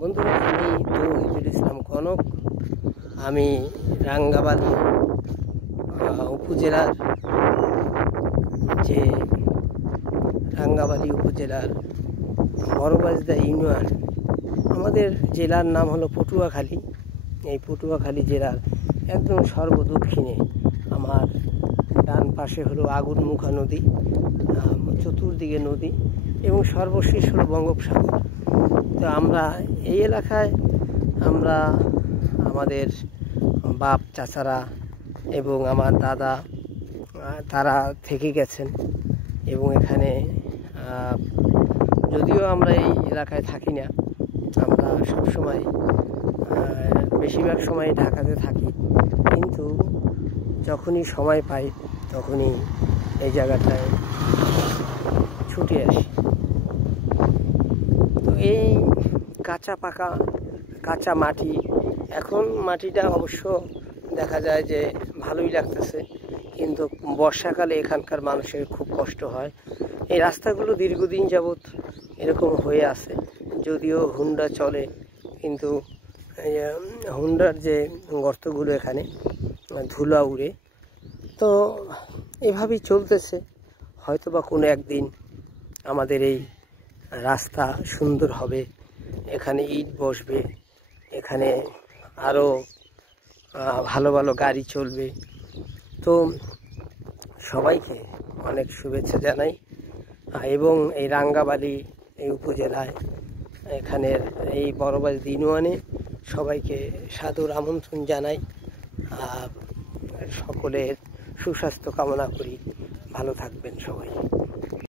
বন্ধুরা, আমি তৌহিদুল ইসলাম কনক। আমি রাঙ্গাবালী উপজেলার বড়বাজদা ইউনিয়ন। আমাদের জেলার নাম হলো পটুয়াখালী। এই পটুয়াখালী জেলার একদম সর্বদক্ষিণে আমার ডান পাশে হলো আগুনমুখা নদী, চতুর্দিকে নদী এবং সর্বশেষ হলো বঙ্গোপসাগর। তো আমরা এই এলাকায় আমাদের বাপ চাচারা এবং আমার দাদা তারা থেকে গেছেন এবং এখানে যদিও আমরা এই এলাকায় থাকি না, আমরা সবসময় বেশিরভাগ সময় ঢাকাতে থাকি, কিন্তু যখনই সময় পাই তখনই এই জায়গাটায় ছুটে আসি। তো এই কাঁচা মাটি, এখন মাটিটা অবশ্য দেখা যায় যে ভালোই লাগতেছে, কিন্তু বর্ষাকালে এখানকার মানুষের খুব কষ্ট হয়। এই রাস্তাগুলো দীর্ঘদিন যাবৎ এরকম হয়ে আছে, যদিও হুন্ডা চলে, কিন্তু হুন্ডার যে গর্তগুলো এখানে ধুলা উড়ে, তো এভাবেই চলতেছে। হয়তোবা কোনো একদিন আমাদের এই রাস্তা সুন্দর হবে, এখানে ইট বসবে, এখানে আরও ভালো ভালো গাড়ি চলবে। তো সবাইকে অনেক শুভেচ্ছা জানাই এবং এই রাঙ্গাবালী এই উপজেলায় এখানের এই বড়বাজদা ইউনিয়নে সবাইকে সাদর আমন্ত্রণ জানাই। সকলের সুস্বাস্থ্য কামনা করি। ভালো থাকবেন সবাই।